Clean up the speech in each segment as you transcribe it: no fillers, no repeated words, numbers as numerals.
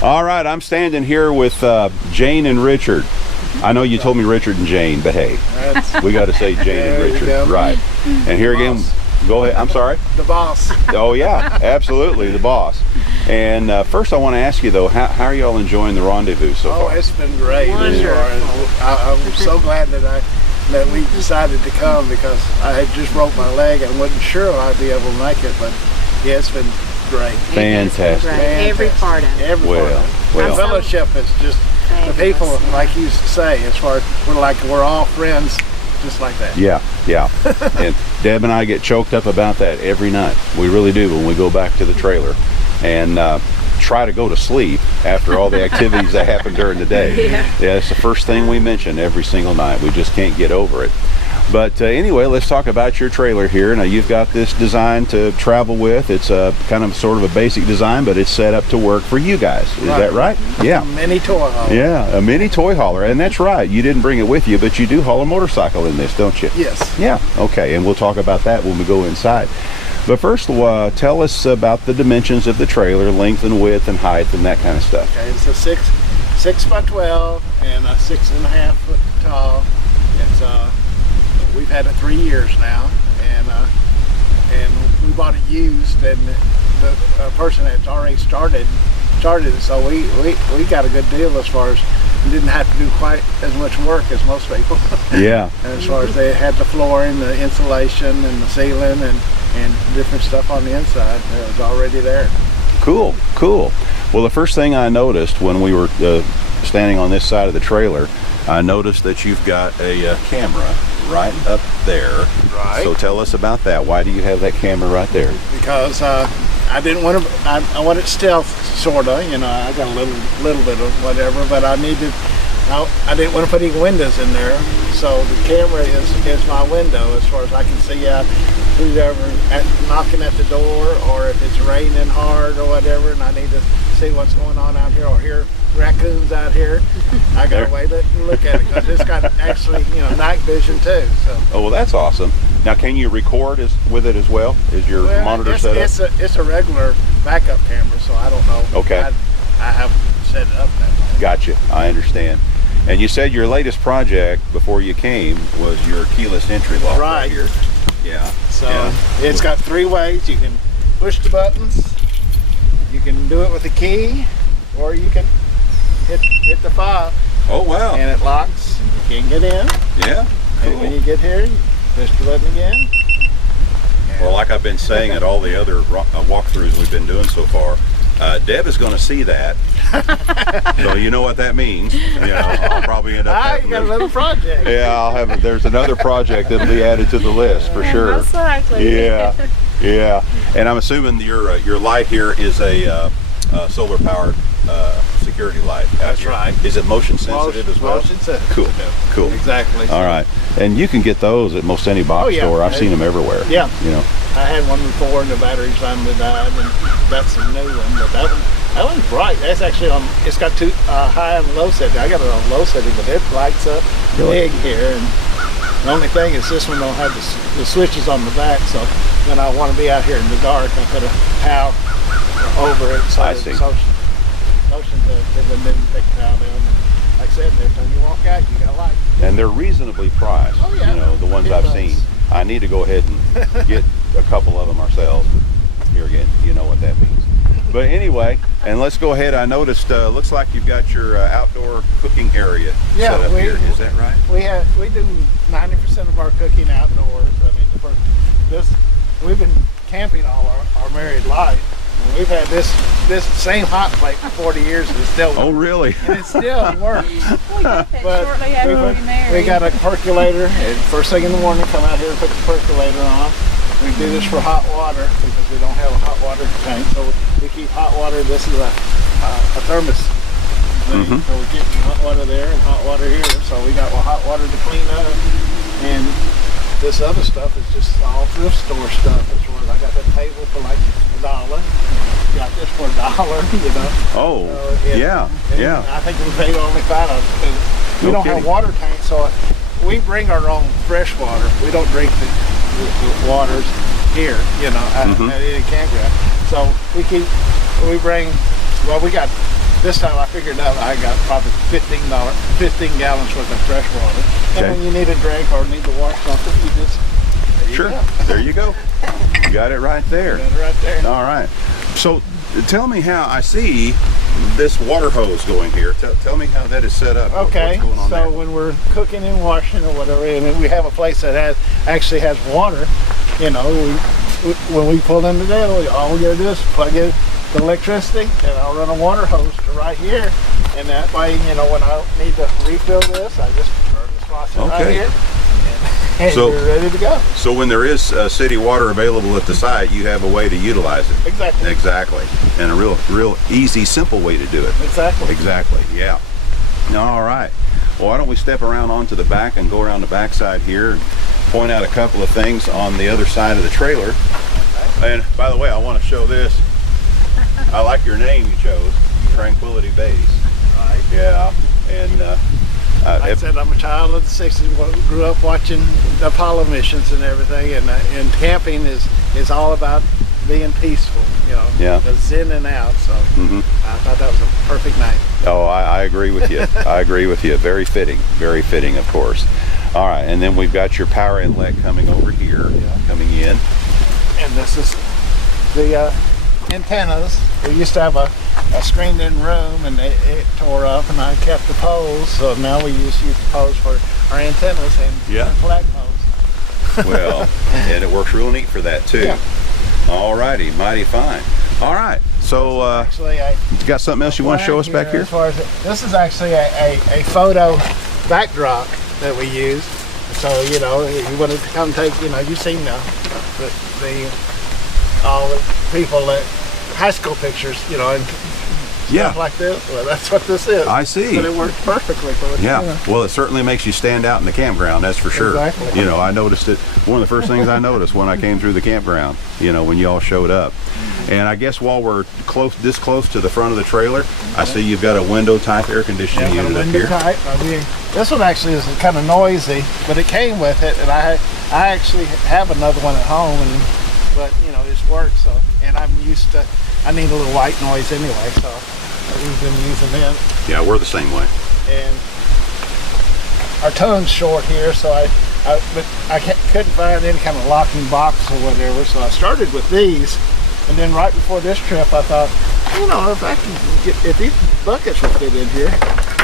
All right, I'm standing here with Jane and Richard. I know you told me Richard and Jane, but hey, we got to say Jane and Richard, right? And here again, go ahead. I'm sorry. The boss. Oh yeah, absolutely, the boss. And first, I want to ask you though, how are y'all enjoying the rendezvous so far? Oh, it's been great. I'm so glad that we decided to come, because I had just broke my leg and wasn't sure I'd be able to make it, but yeah, it's been great. Fantastic. Every part of it. Well. The fellowship is just the people, like you say, as far as we're all friends, just like that. Yeah. And Deb and I get choked up about that every night. We really do when we go back to the trailer and try to go to sleep after all the activities that happen during the day. Yeah, it's the first thing we mention every single night. We just can't get over it. But anyway, let's talk about your trailer here. Now, you've got this design to travel with. It's a kind of sort of a basic design, but it's set up to work for you guys. Is that right? Yeah. A mini toy hauler. Yeah, a mini toy hauler. And that's right. You didn't bring it with you, but you do haul a motorcycle in this, don't you? Yes. Yeah. Okay. And we'll talk about that when we go inside. But first, tell us about the dimensions of the trailer, length and width and height and that kind of stuff. Okay, it's a 6 by 12 and a 6.5 foot tall. It's we've had it 3 years now, and we bought it used, and the person that's already started it, so we got a good deal as far as we didn't have to do quite as much work as most people. Yeah. And as far as they had the flooring, the insulation, and the ceiling, and different stuff on the inside, it was already there. Cool. Well, the first thing I noticed when we were standing on this side of the trailer, I noticed that you've got a camera right up there. Right. So tell us about that. Why do you have that camera right there? Because I didn't want to. I wanted stealth, sorta. I got a little bit of whatever, but I didn't want to put any windows in there. So the camera is my window as far as I can see out who's ever knocking at the door, or if it's raining hard or whatever, and I need to see what's going on out here, or hear raccoons out here. I got a way to look at it, because it's got actually night vision too. So. Oh, well, that's awesome. Now, can you record with it as well? Is your monitor set up? It's a regular backup camera, so I don't know. Okay. I have set it up that way. Gotcha. I understand. And you said your latest project before you came was your keyless entry lock right here. Yeah. So it's got 3 ways. You can push the buttons, you can do it with a key, or you can hit the 5. Oh, wow. And it locks, and you can get in. Yeah. Cool. And when you get here, you push the button again. Well, like I've been saying at all the other walkthroughs we've been doing so far, Deb is going to see that, so you know what that means. I'll probably end up. You got another project. Yeah, I'll have. There's another project that'll be added to the list for sure. Most likely. Yeah. And I'm assuming your light here is a solar powered security light. That's right. Is it motion sensitive as well? Motion sensitive. Cool. Exactly. All right. And you can get those at most any box store. I've seen them everywhere. Yeah. I had one before, and the battery finally died, and got some new one. But that one's bright. That's actually on. It's got 2 high and low setting. I got it on low setting, but it lights up big here. And the only thing is this one don't have the switches on the back, so when I want to be out here in the dark, I put a towel over it. So I see. Motion sensitive, and then take the towel down. And like I said, every time you walk out, you got light. And they're reasonably priced. Oh, yeah. The ones I've seen. I need to go ahead and get a couple of them ourselves. But here again, you know what that means. But anyway, and let's go ahead. I noticed, looks like you've got your outdoor cooking area set up here. Is that right? We do 90% of our cooking outdoors. I mean, we've been camping all our married life. We've had this same hot plate for 40 years, and it still works. Oh, really? And it still works. We got that shortly after we married. We got a percolator, and first thing in the morning, come out here and put the percolator on. We do this for hot water because we don't have a hot water tank, so we keep hot water. This is a thermos thing, so we keep hot water there and hot water here. So we got hot water to clean up, and this other stuff is just all thrift store stuff. I got that table for like $1. Got this for $1, Oh, yeah. I think we paid only $5. We don't have water tanks, so we bring our own fresh water. We don't drink the waters here, at any campground. So we bring. Well, we got this time I figured out I got probably $15 gallons worth of fresh water. And Okay. when you need a drink or need to wash something, you just Sure. There you go. You got it right there. got it right there. All right. So tell me how I see this water hose going here. Tell me how that is set up. Okay, What's going on so there? when we're cooking and washing or whatever, and we have a place that actually has water, you know, when we pull in the daily, all we gotta do is plug in the electricity, and I'll run a water hose to right here, and that way, you know, when I need to refill this, I just turn the faucet right Okay. here, and So- you're ready to go. So when there is city water available at the site, you have a way to utilize it. Exactly. Exactly. And a real easy, simple way to do it. Exactly. Exactly, yeah. All right. Well, why don't we step around onto the back and go around the back side here and point out a couple of things on the other side of the trailer. And by the way, I want to show this. I like your name you chose, Tranquility Base. Right. Yeah. And Like I said, I'm a child of the '60s. Grew up watching the Apollo missions and everything, and camping is all about being peaceful, you know, Yeah. zenning out. So Mhm. I thought that was a perfect name. Oh, I agree with you. I agree with you. Very fitting, of course. All right, and then we've got your power inlet coming over here, coming in. And this is the antennas. We used to have a screened-in room, and it tore up, and I kept the poles. So now we use the poles for our antennas and Yeah. flagpoles. Well, and it works real neat for that too. Yeah. All righty, mighty fine. All right, so Actually, you got something else you want to show us back here? As far as this is actually a photo backdrop that we use. So you know, if you wanted to come take, you know, you've seen the all the people that high school pictures, you know, and Yeah. stuff like this. Well, that's what this is. I see. But it works perfectly for it. Yeah, you know. well, it certainly makes you stand out in the campground, that's for sure. Exactly. You know, I noticed it. One of the first things I noticed when I came through the campground, you know, when you all showed up. And I guess while we're this close to the front of the trailer, I see you've got a window type air conditioning Yeah, got a unit up window here. type. I mean, this one actually is kind of noisy, but it came with it, and I actually have another one at home, but you know, it's work. So, and I'm used to. I need a little white noise anyway, so we've been using them. Yeah, we're the same way. And our tone's short here, so but I couldn't find any kind of locking box or whatever, so I started with these, and then right before this trip, I thought, you know, if these buckets will fit in here,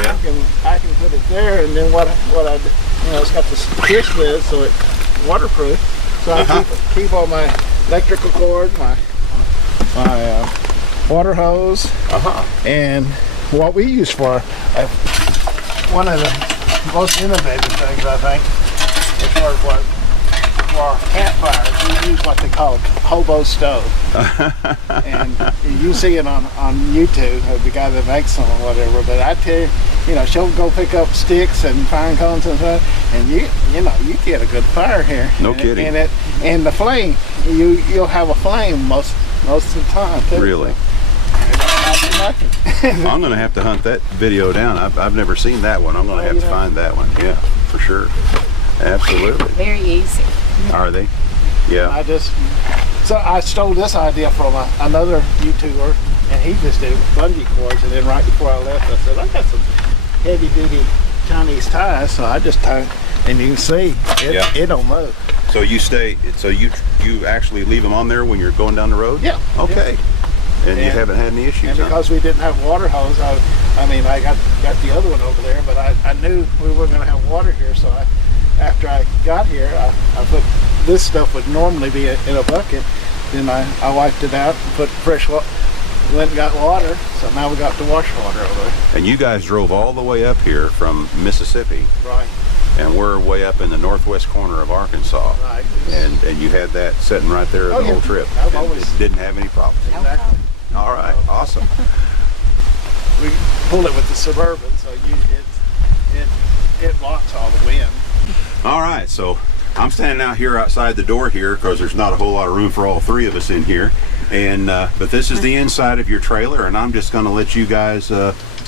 Yeah. I can put it there, and then what I, you know, it's got this twist lid, so it's waterproof, so I keep all my electrical cord, my water hose, and what we use for one of the most innovative things, I think, as far as for our campfires, we use what they call a hobo stove. And you see it on YouTube, the guy that makes them or whatever, but I tell you, you know, she'll go pick up sticks and pine cones and stuff, and you know, you get a good fire here. No kidding. And the flame, you'll have a flame most of the time too. Really? I'm going to have to hunt that video down. I've never seen that one. I'm going to have to find that one. Yeah, for sure. Absolutely. Very easy. Are they? Yeah. I stole this idea from another YouTuber, and he just did bungee cords, and then right before I left, I said, I got some heavy duty Chinese ties, so I just tie, and you can see it don't move. So you actually leave them on there when you're going down the road? Yeah. Okay. And you haven't had any issues, And huh? because we didn't have water hose, I mean, I got the other one over there, but I knew we were going to have water here, so after I got here, I put this stuff would normally be in a bucket, then I wiped it out and put fresh water, went and got water, so now we got the wash water over there. And you guys drove all the way up here from Mississippi, Right, and we're way up in the northwest corner of Arkansas. right. And you had that sitting right there the whole trip. I've And always- it didn't have any problems. Exactly. All right, awesome. We pull it with the Suburban, so it blocks all the wind. All right, so I'm standing out here outside the door here because there's not a whole lot of room for all three of us in here. And but this is the inside of your trailer, and I'm just going to let you guys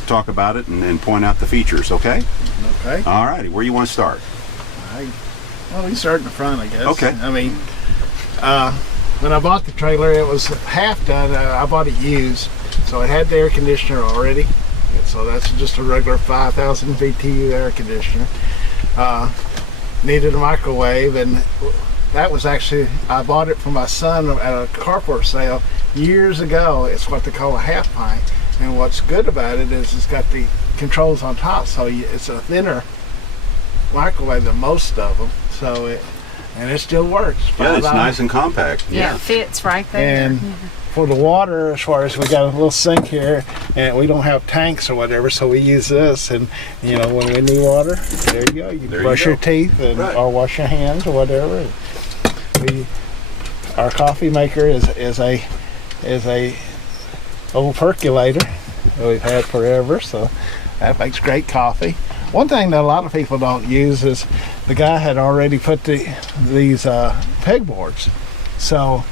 talk about it and point out the features, okay? Okay. All righty, where you want to start? Well, we start in the front, I guess. Okay. I mean, when I bought the trailer, it was half done. I bought it used, So it had the air conditioner already. And so that's just a regular 5,000 BTU air conditioner. Needed a microwave, and that was actually, I bought it for my son at a carport sale years ago. It's what they call a half pint. And what's good about it is it's got the controls on top, so it's a thinner microwave than most of them. So it still works. Yeah, it's nice and compact. Yeah, it fits right there. And for the water, as far as we got a little sink here, and we don't have tanks or whatever, so we use this. And you know, when we need water, there you go. You can brush your teeth and or wash your hands or whatever. Our coffee maker is a old percolator that we've had forever, so that makes great coffee. One thing that a lot of people don't use is the guy had already put these pegboards. So,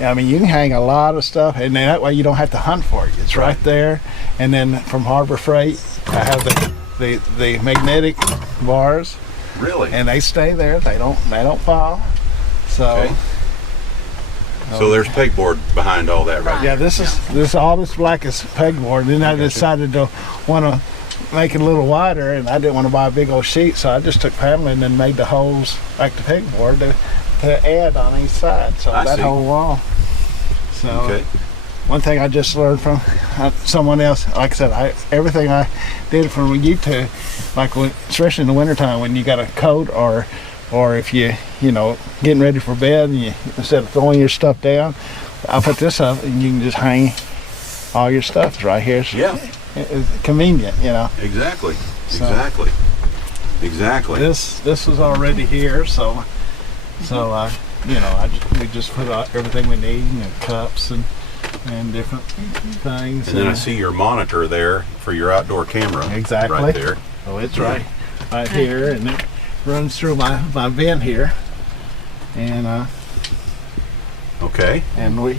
I mean, you can hang a lot of stuff, and then that way you don't have to hunt for it. It's right there. And then from Harbor Freight, I have the magnetic bars. Really? And they stay there. They don't fall. So. Okay. So there's pegboard behind all that, right? Yeah, this is all this black is pegboard. Then I decided to want to make it a little wider, and I didn't want to buy a big old sheet, so I just took paneling and made the holes like the pegboard to add on each side. So that whole wall. So one thing I just learned from someone else, like I said, everything I did from YouTube, like especially in the wintertime when you got a coat or if you know, getting ready for bed, and instead of throwing your stuff down, I'll put this up and you can just hang all your stuff right here. It's convenient, you know. Exactly. So, Exactly. This was already here, so you know, we just put everything we need, you know, cups and different things. And then I see your monitor there for your outdoor camera. Exactly. Right there. Oh, it's right here, and it runs through my vent here, and and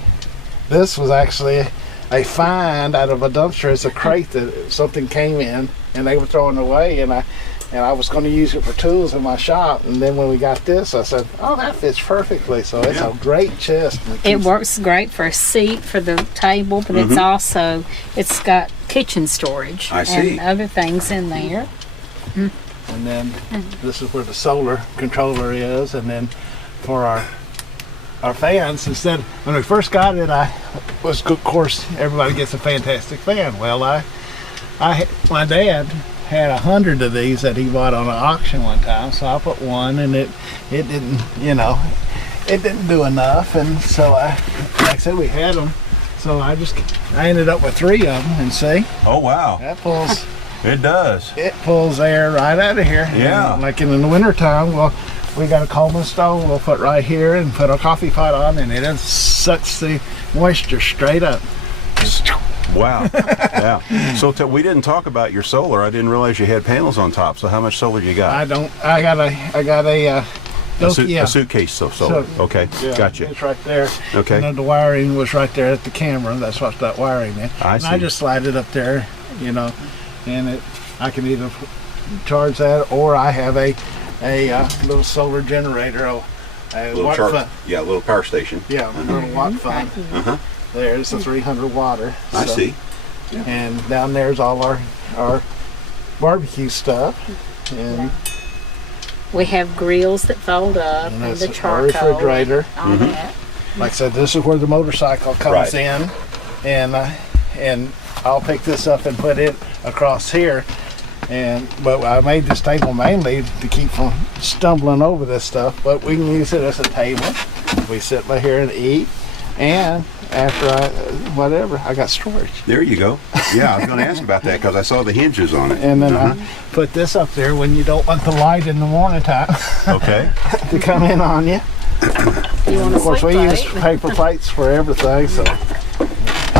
this was actually a find out of a dumpster. It's a crate that something came in and they were throwing it away, and I was going to use it for tools in my shop, and then when we got this, I said, oh, that fits perfectly. So it's a great chest. It works great for a seat for the table, but it's got kitchen storage and other things in there. And then this is where the solar controller is, and then for our fans, instead, when we first got it, of course, everybody gets a fantastic fan. Well, my dad had 100 of these that he bought on an auction one time, so I put one, and it didn't, you know, it didn't do enough, and so like I said, we had them, so I ended up with 3 of them, and see. Oh wow. That pulls. It does. It pulls air right out of here. Yeah. And like in the wintertime, well, we got a Coleman stove we'll put right here and put our coffee pot on, and it just sucks the moisture straight up. Wow. Yeah. So we didn't talk about your solar. I didn't realize you had panels on top. So how much solar you got? I got a suitcase of solar. Okay. Yeah, Gotcha. it's right there. Okay. And then the wiring was right there at the camera. That's what that wiring is. I just slide it up there, you know, and I can either charge that, or I have a little solar generator, a watt fun. Yeah, a little power station. Yeah, a little watt fun. There's a 300 watter. I see. And down there's all our barbecue stuff, and we have grills that fold up, and the charcoal, our refrigerator. All that. Like I said, this is where the motorcycle comes in, and I'll pick this up and put it across here. But I made this table mainly to keep from stumbling over this stuff, but we can use it as a table. We sit by here and eat, and after I got storage. There you go. Yeah, I was going to ask about that because I saw the hinges on it. And then I put this up there when you don't want the light in the morning time. Okay. To come in on you. Of course, we use paper plates for everything, so.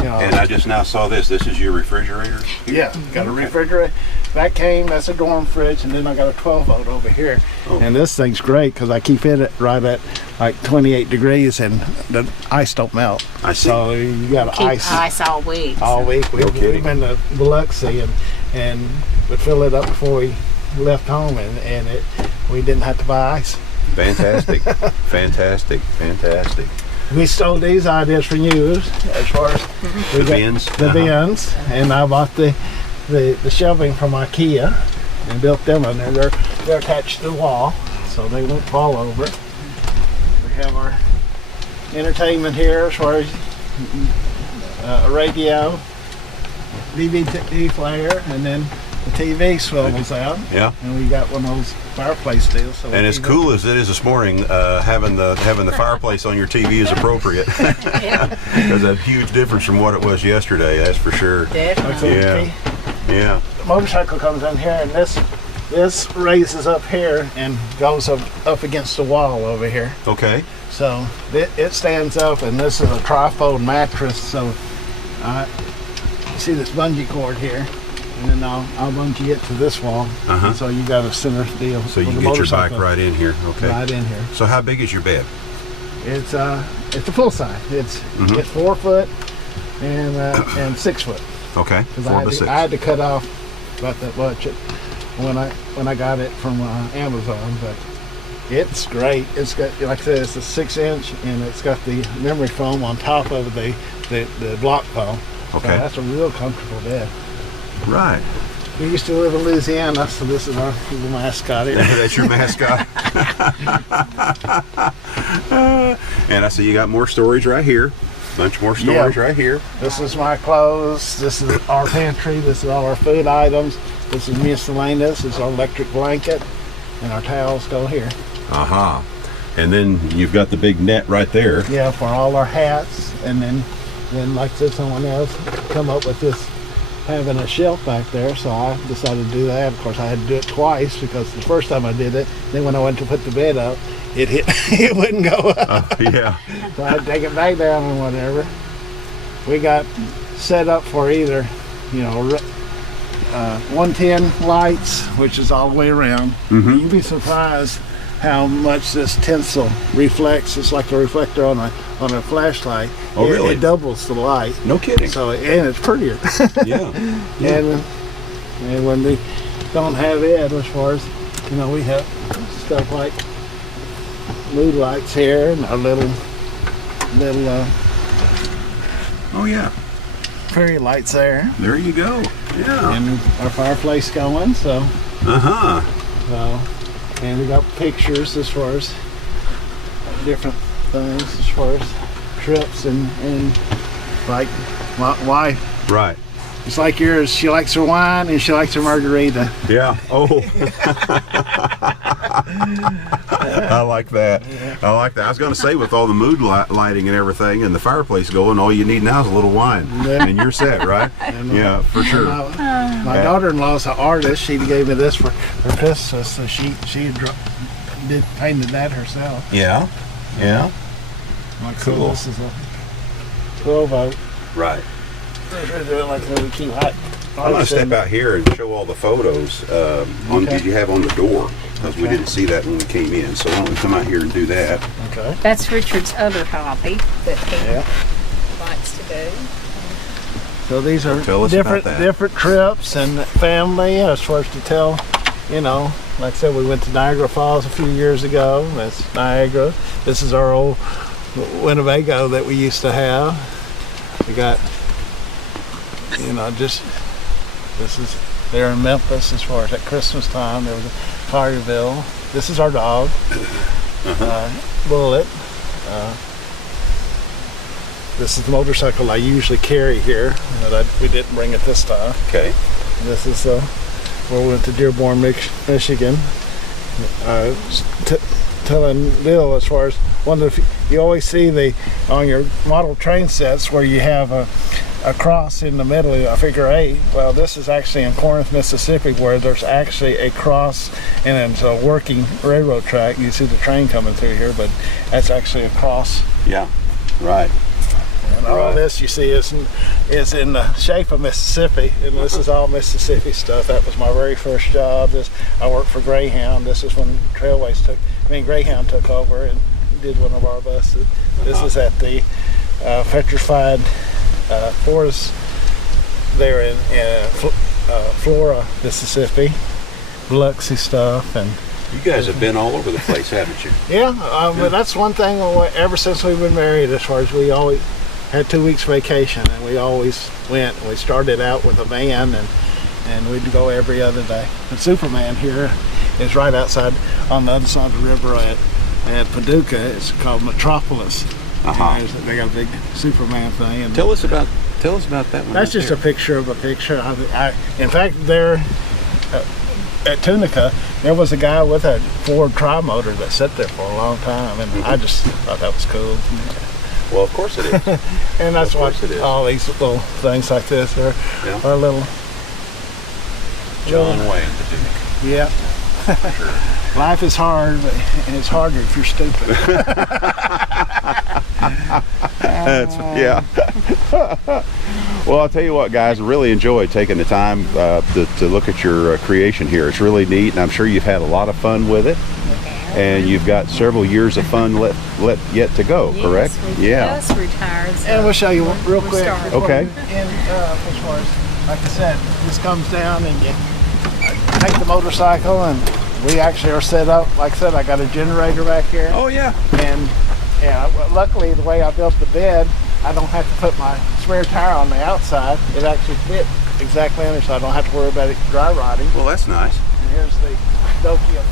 And I just now saw this. This is your refrigerator? Yeah, got a refrigerator. That's a dorm fridge, and then I got a 12-volt over here. Oh. And this thing's great because I keep it right at like 28 degrees, and the ice don't melt. I see. So you got ice all week. All week. We've been to Biloxi and would fill it up before we left home, and we didn't have to buy ice. Fantastic. Fantastic. we stole these ideas from you as far as The bins. the bins, and I bought the shelving from IKEA and built them in there. They're attached to the wall, so they won't fall over. We have our entertainment here as far as a radio, DVD player, and then the TV swivels out. Yeah. And we got one of those fireplace deals. So And as cool as it is this morning, having the fireplace on your TV is appropriate. There's a huge difference from what it was yesterday, that's for sure. Definitely. Yeah. The motorcycle comes in here, and this raises up here and goes up against the wall over here. Okay. So it stands up, and this is a trifold mattress. So you see this bungee cord here, and then I'll bungee it to this wall. Uh-huh. And so you got a center deal. So you with the get your bike motorcycle right in here. Okay. right in here. So how big is your bed? It's a full size. It's 4 foot and 6 foot. Okay. 'Cause 4 by 6. I had to cut off about that much when I got it from Amazon, but it's great. It's got, like I said, it's a 6-inch, and it's got the memory foam on top of the block foam. Okay. So that's a real comfortable bed. Right. We used to live in Louisiana, so this is our little mascot here. That's your mascot. And I see you got more storage right here. Bunch more storage right here. This is my clothes. This is our pantry. This is all our food items. This is miscellaneous. This is our electric blanket, and our towels go here. Uh-huh. And then you've got the big net right there. Yeah, for all our hats, and then like I said, someone else come up with this, having a shelf back there, so I decided to do that. Of course, I had to do it twice, because the first time I did it, then when I went to put the bed up, it wouldn't go up. Yeah. So I had to take it back down and whatever. We got set up for either, 110 lights, which is all the way around. Mm-hmm. You'd be surprised how much this tinsel reflects. It's like a reflector on a flashlight. Oh, really? It doubles the light. No kidding. So, and it's prettier. Yeah. And when we don't have it, as far as, we have stuff like mood lights here, and our little Oh, yeah. fairy lights there, There you go. Yeah. and our fireplace going. So, Uh-huh. and we got pictures as far as different things, as far as trips and like my wife. Right. It's like yours. She likes her wine and she likes her margarita. Yeah. Oh. I like that. I like that. I was going to say, with all the mood lighting and everything and the fireplace going, all you need now is a little wine. Yeah. And you're set, right? Yeah, for sure. My daughter-in-law's an artist. She gave me this for Christmas, so she painted that herself. Yeah. Yeah. Like, Cool. So this is a 12-volt. Right. They're doing like a key light. I'm going to step out here and show all the photos that you have on the door, because we didn't see that when we came in. So why don't we come out here and do that? Okay. That's Richard's other hobby that he Yeah. likes to do. So these are Tell us about that. different trips and family, as far as to tell, like I said, we went to Niagara Falls a few years ago. That's Niagara. This is our old Winnebago that we used to have. We got, this is there in Memphis, as far as at Christmas time. There was a Collierville. This is our dog, Bullet. This is the motorcycle I usually carry here, but we didn't bring it this time. Okay. This is where we went to Dearborn, Michigan. Telling Bill, as far as you always see on your model train sets where you have a cross in the middle, a figure 8. Well, this is actually in Corinth, Mississippi, where there's actually a cross and it's a working railroad track. You see the train coming through here, but that's actually a cross. Yeah. Right. And all this you see is in the shape of Mississippi, and this is all Mississippi stuff. That was my very first job. I worked for Greyhound. This is when Greyhound took over and did one of our buses. This is at the Petrified Forest there in Flora, Mississippi. Biloxi stuff, and You guys have been all over the place, haven't you? Yeah, but that's one thing ever since we've been married, as far as we always had 2 weeks vacation, and we always went. We started out with a van, and we'd go every other day. And Superman here is right outside on the other side of the river at Paducah. It's called Metropolis. Uh-huh. They got a big Superman thing. And Tell us about that one. that's just a picture of a picture. In fact, there at Tunica, there was a guy with a Ford Tri-Motor that sat there for a long time, and I just thought that was cool. Well, of course it is. And that's Of what course it is. all these little things like this are little. John Wayne, Paducah. Yeah. Life is hard, but it's harder if you're stupid. Yeah. Well, I'll tell you what, guys, I really enjoyed taking the time to look at your creation here. It's really neat, and I'm sure you've had a lot of fun with it. And you've got several years of fun yet to go, correct? Yeah. Just retired. So And we'll show you real quick. started. Okay. And as far as, like I said, this comes down and you take the motorcycle, and we actually are set up. Like I said, I got a generator back here. Oh, yeah. And luckily, the way I built the bed, I don't have to put my spare tire on the outside. It actually fit exactly under, so I don't have to worry about it dry rotting. Well, that's nice. And here's the Nokia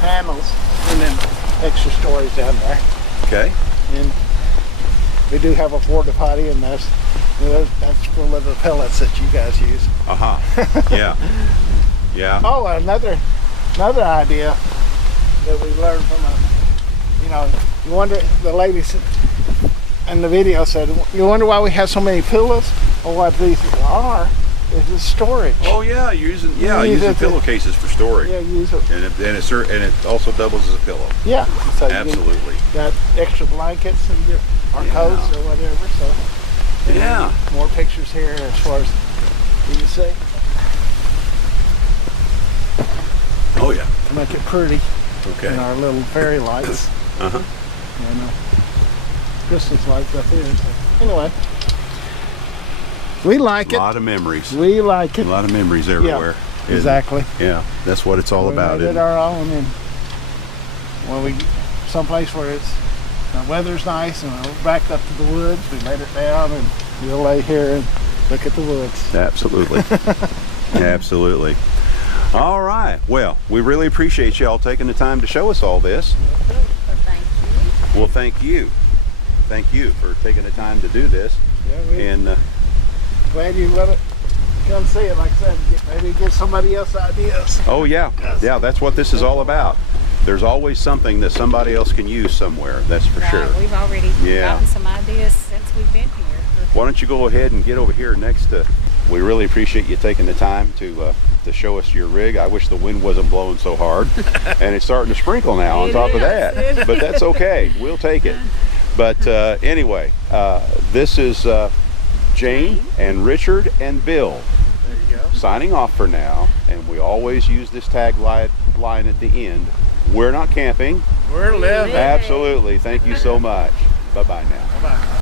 panels, and then extra storage down there. Okay. And we do have a porta potty, and that's full of the pellets that you guys use. Uh-huh. Yeah. Yeah. Oh, another idea that we learned from you wonder, the ladies in the video said, you wonder why we have so many pillows? Or what these are, is the storage. Oh, yeah, using pillowcases for storage. Yeah, use it. And it also doubles as a pillow. Yeah. So Absolutely. You got extra blankets and or coats or whatever. So Yeah. more pictures here as far as you can see. Oh, yeah. To make it pretty. Okay. And our little fairy lights. Uh-huh. And Christmas lights up here. So anyway, we like A it. lot of memories. We like A it. lot of memories everywhere. Yeah, exactly. Yeah, that's what it's all about. We Isn't made it? our own, and when we someplace where the weather's nice and we're backed up to the woods, we made it down, and we'll lay here and look at the woods. Absolutely. Absolutely. All right. Well, we really appreciate y'all taking the time to show us all this. Well, thank you. Thank you for taking the time to do this. Yeah, we're And glad you let it come see it. Like I said, maybe give somebody else ideas. oh yeah, yeah, that's what this is all about. There's always something that somebody else can use somewhere. That's for sure. We've already gotten some ideas since we've been here. Why don't you go ahead and get over here next to? We really appreciate you taking the time to show us your rig. I wish the wind wasn't blowing so hard, and it's starting to sprinkle now on top of that. But that's okay. We'll take it. But anyway, this is Jane and Richard and Bill There you go. signing off for now. And we always use this tagline at the end. We're not camping. We're living. Absolutely. Thank you so much. Bye-bye now. Bye-bye.